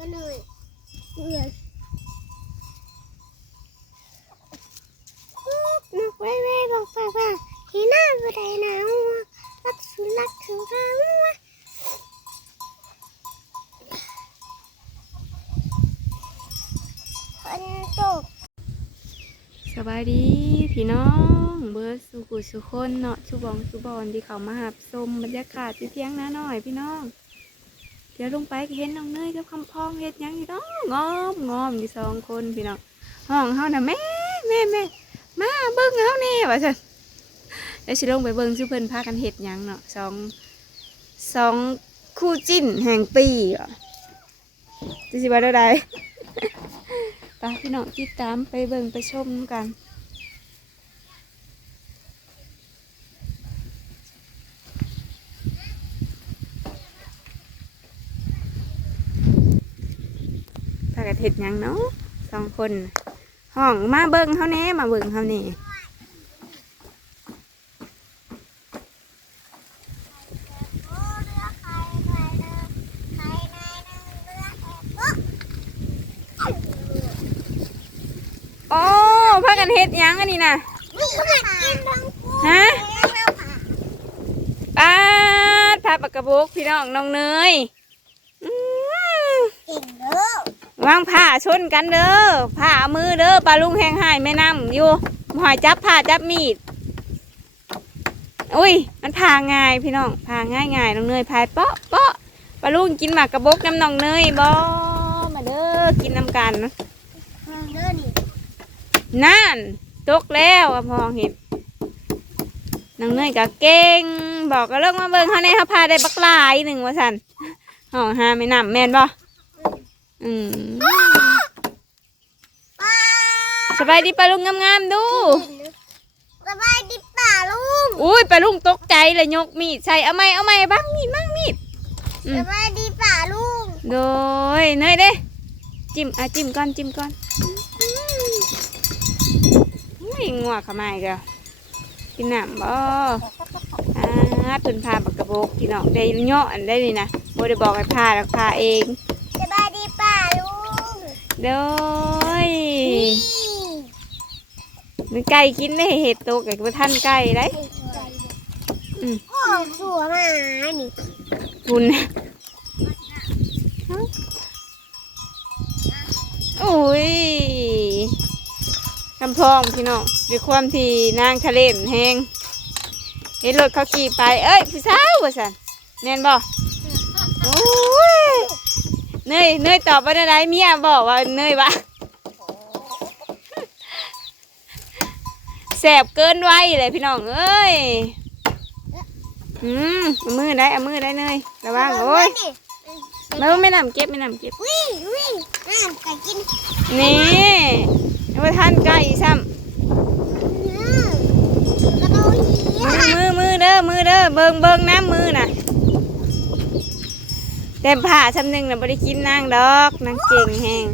ก็เลยเหนื่อยนักไว้ไว้บอกไปว่าที่หน้าบันไดหนาวรักสุนัขถึงเราคนตกสบายดีพี่น้องเบิร์ดสุขุสุคนเนาะชุบองชุบอนที่เขามาหับชมบรรยากาศที่เที่ยงน้าหน่อยพี่น้อง เดี๋ยวลงไปก็เห็นน้องเนยกับคำพองเฮ็ดยังอยู่เน้องงอมงอมอยู่สองคนพี่น้องห้องเฮาน่ะแม่แม่แม่มาเบิ่งเฮาแน่ว่าซั่นเดี๋ยวสิลงไปเบิ่งซุเพิ่นพากันเฮ็ดยังเนาะสองสองคู่จิ้นแห่งปีอะจะสิว่าเท่าใดไปพี่น้องติดตามไปเบิ่งไปชมกัน กันเฮ็ดยังเนาะสองคนน่ะห้องมาเบิ่งเฮาแหน่มาเบิ่งเฮานี่โอ้โอ้พากันเฮ็ดยังอันนี้นะฮะแล้าพาปากกระบอกพี่น้องน้องเนยอื้อ เก่งเด้อ วางผ้าชนกันเด้อผ้าเอามือเด้อปลาลุงแห้งหายแม่น้ำอยู่หอยจับผ้าจับมีดอุ้ย มันพาง่ายพี่น้องพาง่ายง่ายๆน้องเนยพายเปาะเปาะปลาลุงกินหมากกระบอกน้ำน้องเนยบ่มาเด้อกินน้ำกันเด้อนี่นั่นตกแล้วอะพองเห็นน้องเนยก็เก่งบอกก็เลิกมาเบิ่งเขาในเขาพาได้บักหลายหนึ่งว่าสันห้องหาไม่นำแม่นบ่ อืมป้าสบายดีปลาลุงงามๆดู สบายดีป่าลุง อุ้ยปลาลุงตกใจเลยยกมีดใส่เอาไหมเอาไหมบ้างมีดบ้างมีดอืมสบายดีป่าลุง โดยเนยเด้จิ้มอะจิ้มก่อนจิ้มก่อนไม่งัวขมายก็กินน้ำบ่อ่าเพิ่นพาบักกระโบกพี่น้องได้เนาะอันได้นี่นะบ่ได้บอกให้พาหรอกพาเอง สบายดีป่าลุง โดยนี่มันไก่กินได้เห็ดตกกับท่านไก่ได้อืมพ่อสัวมานี่คุณโอ้ยคำพองพี่น้องด้วยความที่นางทะเลนแหงเห็นรถเขาขี่ไป เอ้ยพี่สาวว่าสันแน่นบ่โอ้ย เนยเนยตอบว่าอะไรเมียบอกว่าเนยวะแสบเกินไว้เลยพี่น้องเอ้ยอืมเอามือได้เอามือได้เนยระวังโอ้ยไม่ไม่นำเก็บไม่นำเก็บวิ่งวิ่งอ่านไก่กินนี่ยังไม่ทันไก่ซ้เนื้อกระโดดเหี้ยำมือมือมือเด้อมือเด้อเบิงเบิงน้ำมือน่ะ เต็มผ้าซ้ำหนึ่งน่ะบริกินนางดอกนางเก่งแหง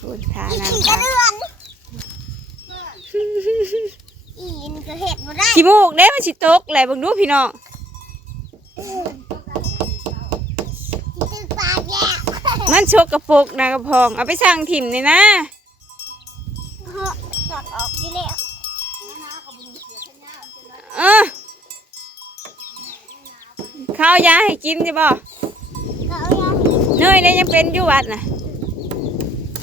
พูดทาอีนางกกระเดือนอีนี่ก็เห็ดบ่ได้ขี้มูกเด้มันสิตกแหละเบิ่งดูพี่น้องตึกปากแย่มันชกกระปรกนากระพอง เอาไปสั่งถิ่มเลยนะเหาะถอดออกอยู่แล้วเออ ข้าวยาให้กินใช่ป่ะก็เอายาเนยเนี่ยยังเป็นอยู่วัดน่ะ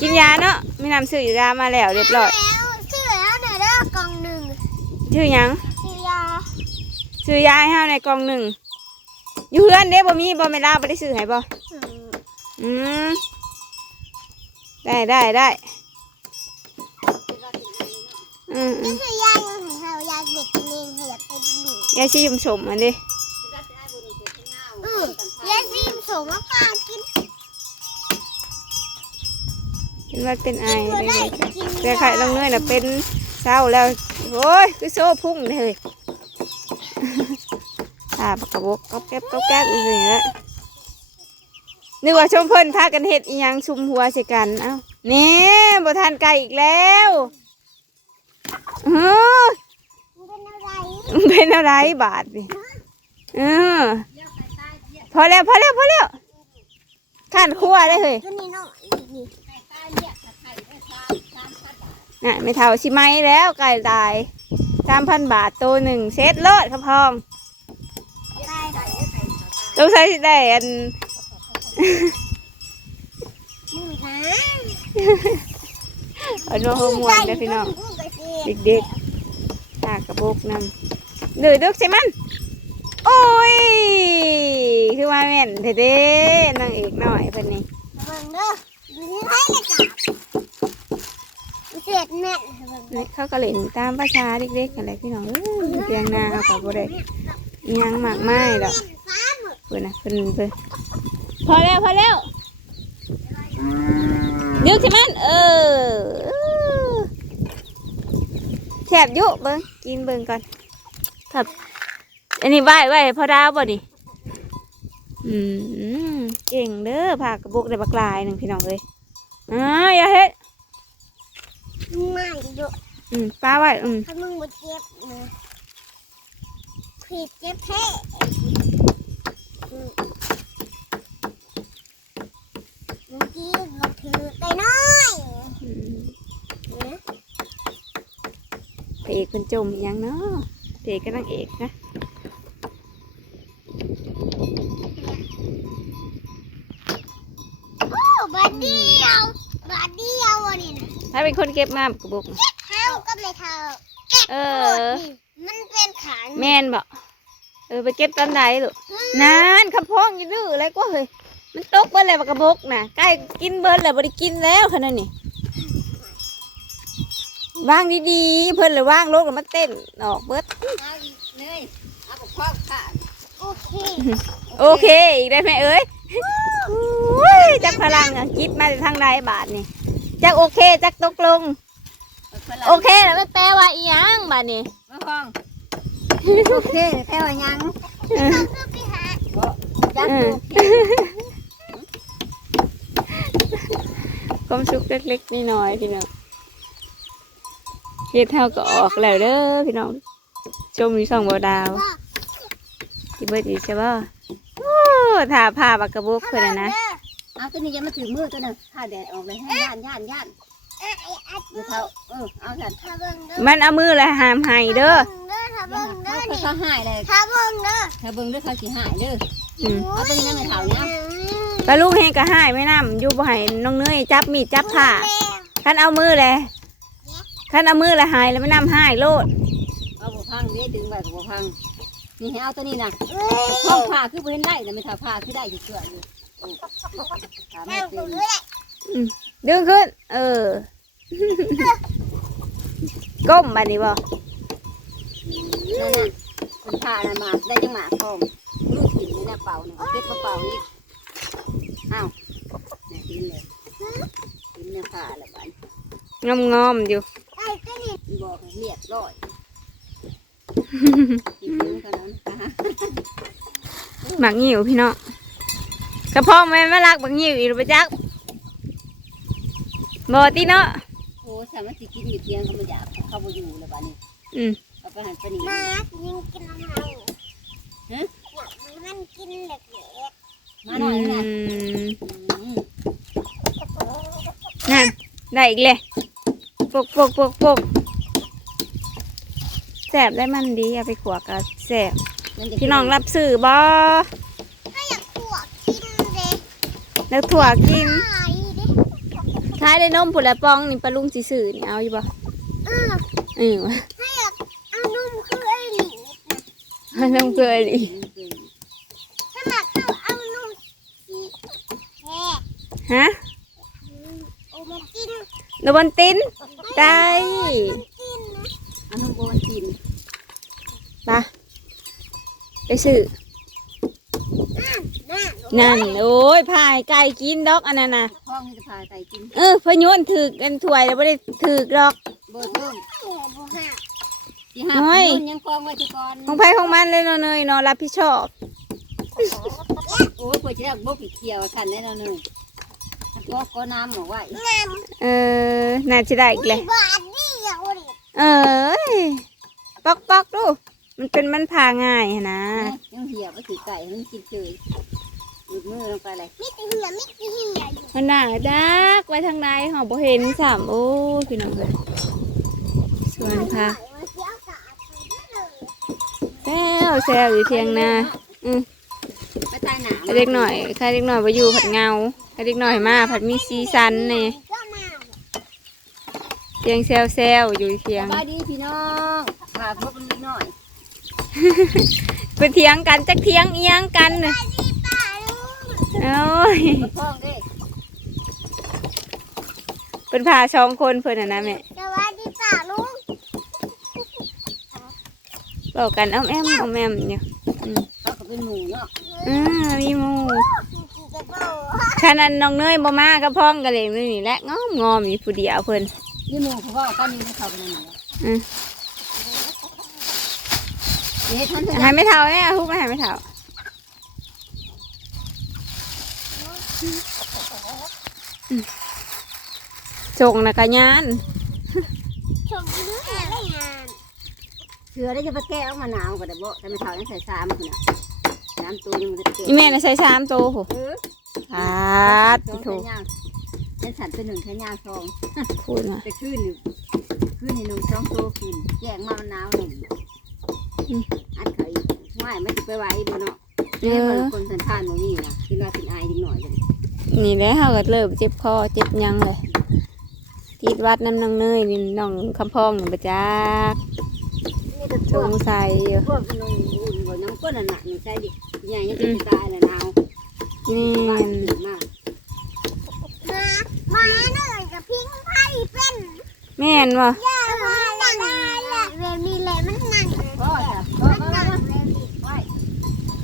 กินยาเนาะไม่นำซื้อยามาแล้วเรียบร้อยแล้วชื่อแล้วเนี่ยเด้อกล่องหนึ่งชื่อหยังชื่อยาซื้อยาให้เฮาในกล่องหนึ่งอยู่เฮือนเด้บ่มีบ่แม่ลาบ่ได้ซื้อให้บ่อืมอืมได้ได้ได้อืมอืนี่มคือยายังของเรายาเด็กเองเหยียบเป็นหนึ่งยาชีมสมอันนี้ อืมยาซี มสูงมากากินเป็นว่าเป็นไอกินบ่ได้ได้เลยกินแต่ไข่ต้องเนยน่ะเป็นเศร้าแล้วโอ้ยคือโซ่พุ่งเลยอ่าปากกระบอกก็แก๊บก็แก๊บอีกอย่างละนึกว่าชมเพิ่นพากันเฮ็ดอีหยังชุมหัวใส่กันเอ้านี่บ่ทานไก่อีกแล้วอื้อมันเป็นอะไรเป็นอะไรบาทนี่เออพอแล้วพอแล้วพอแล้ว ข้านคั่วได้เฮ้ยนี้เนาะนี่น่ะไม่เท่าสิไหมแล้วไก่ตายสามพันบาทตัวหนึ่งเซตเลิศครับพองได้ได้ต้องใช้ได้อันนี่นะอันว่าหัวมวนเด้พี่น้องเด็กๆตากระบกนำเดือดดึกใช่มัน โอ้ย คือว่าแม่นเท่เด้นางเอกหน่อยเพิ่นนี่เบิ่งเด้อดูนี่ให้เลยจ้ะเสร็จแม่นเบิ่งนี่เขาก็เล่นตามภาษาเด็กๆอะไรพี่น้องเอ้ยเพียงหน้าเขาก็บ่ได้อิหยังมากมายดอกฟ้าหมดเพิ่นน่ะเพิ่นเพิ่นพอแล้วพอแล้วดึกใช่มันเออแซ่บอยุเบิ่งกินเบิ่งก่อนครับ อันนี้ไหว้ไหว้พ่อดาวบ่นี่อืมเก่งเด้อผากกระบอกได้บักลายหนึ่งพี่น้องเลยอ่าอย่าเฮ็ดไม่เยอะอืมป้าไว้อืมถ้ามึงบ่เจ็บนะผิดเจ็บแท้อืมเมื่อกี้ก็ถือไปน้อยอืมนะพระเอกคนจมอีหยังเนาะพระเอกก็นางเอกนะ โอ้บาดเดียวบาดเดียวอันนี้นะ ถ้าเป็นคนเก็บมากกระบอกน่ะเท้าก็ไม่เท้าเอโดดอนี่มันเป็นขาแม่นบ่เออไปเก็บตอนใดลูกนานคำพ้องอยืดื้ออะไรก็เฮ้ยมันตกเบิดเลยบักกระบอกน่ะใกล้กินเบิดเลยบ่ได้กินแล้วขนาดนี้วางดีๆเพิ่นเลยว่างโลกแล้วมาเต้นออกเบิดเลยเอากับข้าวค่ะโอเคโอเคอีกได้ไหมเอ้ยอุ้ยจักพลังอะคิดมาจากทางใดบาทนี่ จักโอเคจักตกลง โอเคแล้วมันแปลว่าอีหยังบาทนี่มาฟังโอเคแค่ว่ายังเราเพื่อไปหาจักอืโอมเคความสุขเล็กๆนี่น้อยๆพี่น้องเฮ็ดเท่าก็ออกแล้วเด้อพี่น้องชมอยู่สองบ่ดาวว่าที่เบิดอีกใช่ป่ะโอ้ถ่าผ้าบักกระบุกเพิ่นน่ะนะ เอาตัวนี้จะมาถือมือตัวนึงถ้าแดดออกเลยให้ย่านย่านย่านเอ้ยไอ้อัดดูเท่าเออเอาสันถ้าเบิ่งเด้อมันเอามือเลยหามให้เด้อถ้าเบิ่งเด้อเขาถ้าเบิ่งเด้อนี่เขาหายเลยถ้าเบิ่งเด้อถ้าเบิ่งด้วยเขาสิหายเด้ออืมเอาตัวนี้ไม่เท่านี้ปลาลูกเฮงก็ให้ไม่นํอยู่บ่ให้น้องเนยจับมีดจับผ้าคันเอามือเลยคันเอามือเลยหายแล้วไม่นำหายโลดเอาบ่พังเด้ดึงไว้ก็บ่พังนี่ให้เอาตัวนี้นะเอ้ยข้องผ้าคือบ่เห็นได้แต่ไม่เท่าผ้าคือได้อยู่เกลืออยู่ ถามไม่นั่งเป็กูนด้วยดึงขึ้น เออ ก้มบัดนี้บ่นั่นน่ะเป็นผ้าน่ะมาได้จังหมาพร้อมลูกหินนี่นะเป่าเนี่ยเก็บกระเป๋านี่อ้าวเนี่ยดินเลยดินเนี่ยผ้าละบาดงอมงอมๆอยู่ไอ้ตัวนี้บอกให้เรียบร้อยกินมือเท่านั้นนะคะหมักหิวพี่น้อง กระเพาะแม่ไม่รักบักหิวอีกหรือเปล่าจักบ่ติเนาะโอ้สามารถสิกินอยู่เตียงก็ไม่อยากเข้าไปอยู่เลยบ้านี้อืมเอาไปหันไปนี่มายิงกินอะไรฮะอยากมันกินเล็กมาหน่อยนะอืมอืมนั่นได้อีกเลยปกปกปกปกแสบได้มันดีเอาไปขวกกับแสบมันจะพี่น้องรับสื่อบ่ ๆถ้าอยากขวบกินเด็ก แล้วถั่วกินขายดิขายได้นมผุละปองนี่ปลาลุงสิสื่อนี่เอาอยู่บ่เออเออถ้าอยากเอานมคือไอ้หลีมันต้องเกลือดิถ้าหมักเอาเอานมสีแค่ฮะโอ้มันกินโดบันตินได้มันกินนะอันนั้นโบนกินปะไปสื่อ น่านั่น โอ้ยพายไก่กินดอกอันนั้นน่ะห้องนี่จะพาไก่กินเออพะโยนถือกันถ้วยแล้วไม่ได้ถือดอกโบเพิ่มโอ้โหห้าที่ห้าโอ้ย ยังกองไว้ที่ก่อนของไผของมันเลยเนาะเนยเนาะรับผิดชอบโอ้ยควรจะได้โบผิดเกี่ยวกันแน่นอนเลยก็ก็น้ำหมอกไว้น้เออน่าจะได้ำอีกเลยบาทเดียวดิเออปอกปอกดูมันเป็นมันพาง่ายหั้นนะยังเหี่ยวไปถือไก่มันกินเฉยดูด มือลงไปเลยมิดเหียมิดเหียอยู่มันหนาดักไว้ทางในหอบ่เห็นสามโอ้พี่น้องเลยสวนผักว่าเสียกาศเลยแซวแซวอยู่เทียงนาอืมไปใต้หนาวใครเด็กหน่อยใครเด็กหน่อยไปอยู่ผัดเงาใครเด็กหน่อยมาผัดมีสีสันนี่ก็มาเทียงแซวแซวอยู่เทียสงบายดีพี่น้องพาพบกันนิดหน่อยไปเทียงกันจักเทียงเอียงกันน่ะพี่ป้าลุง โอ้ยมาพ้องเด้เป็นพาสองคนเพิ่นน่ะนะแม่สวัสดีป้าลุงบอกกันอ้อมแอมอ้อมแอมเนี่ยอืมเขาก็เป็นหมูเนาะอ่ามีหมูขี่กระโดดฉะนั้นน้องเนยบ่มาก็พ้องกันเลยนี่แหละงอมงอมอยู่ผู้เดียวเพิ่น นี่หมูเขาบอกกันนี่เขาเป็นหมูอืมเดี๋ยวให้ท่านเถให้อะไม่เท่าเนี่ยทุกไม่ให้ไม่เท่าอืม จงนะกะยานชมเนื้อได้งานเสือได้จะไปแก้เอามะนาวก็ได้บ่แต่ไม่เท่ายังใส่ซ้ำคุณน่ะน้ำตัวยังมันจะเก็บอีแม่น่ะใส่สามโตโหเอออาดสองโถูแค่ย่างเป็นสันเป็นหนึ่งแค่ย่างสองพูดมาไปขึ้นอยู่ขึ้นในนมช่องโตขึ้นแยกมามะนาวหนึ่งอัดเขาอีกไม่ไม่ติไปไว้ดูเนาะเอเอ้อคนสันทานโมนี่นะกินว่าถึงอายนิดหน่อยเลย นี่แหละเฮาก็เริ่มเจ็บคอเจ็บหยังเลยติดวัดน้ำน้องเนยนี่น้องคำพองนี่ประจักนี่ก็สช่วงงสัยอยู่พวกนมอุ่นกว่าน้ำก้นหนักนี่ใช่ดิใหญ่ยังจะตายเลยนาวนี่บ้านนดีมากมามาเนื่อยกับพิงไพ่เป็นแม่นบ่ยาพาละลายละเวมีเลยมันนั่งก็จะก็ก็ก็ไหว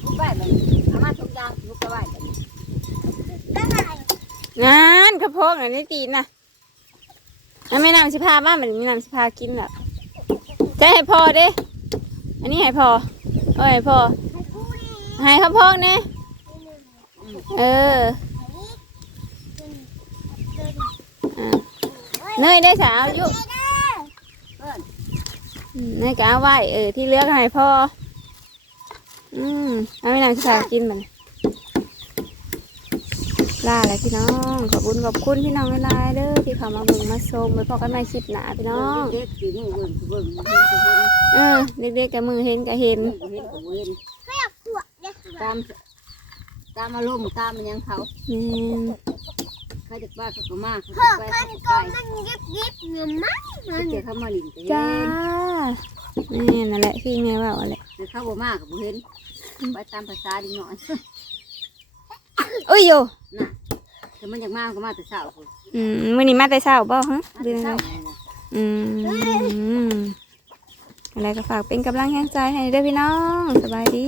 ลูกไหวแบบอามาทุกอย่างลูกก็ไหวแบบนี้ได้ไงานกระโพกน่ะนี่ตีนน่ะอันไม่นำสิพาบ้านมันมีนำสิพากินล่ะจะให้พอเด้ อันนี้ให้พอเอ้ยให้พอให้กูนี่ให้ข้าวโพกเนี่ยเออเนยได้สาวอายุเนยก็เอาไว้เออที่เลือกให้พ่ออืมเอาไม่นานสิพากินมัน ลาแล้วพี่น้อง ขอบคุณขอบคุณพี่น้องหลายๆเด้อที่เข้ามาเบิ่งมาชมไปพอกันใหม่คลิปหน้าพี่น้อง เด็กคือมือเบิ่งคือเบิ่งเห็นก็เห็นเออเด็กๆกับมือเห็นก็เห็น เห็นก็เห็นก็เห็นขวดเด็กตามตามอารมณ์ตามมันยังเขาแม่นเขาจะบ้าเขาก็มากเขาเพิ่มไปกันเขาก็ไปมันยิบยิบเงินมันมันเจอเขามาหลินก็เห็จ้านแม่นั่นแหละคือแม่ว่าอะไรแต่เขาบ่มากก็บ่เห็นไปตามภาษาดีหน่อย อุ้ยโยน่ะแต่มันอยากมากก็มาแต่เช้าพุ่นอืมมื้อนี้มาแต่เช้าบ่ฮะมาเดืแต่อนอะไรเช้านี่นะอืมอะไรก็ฝากเป็นกำลังแห่งใจให้เด้อพี่น้อง สบายดี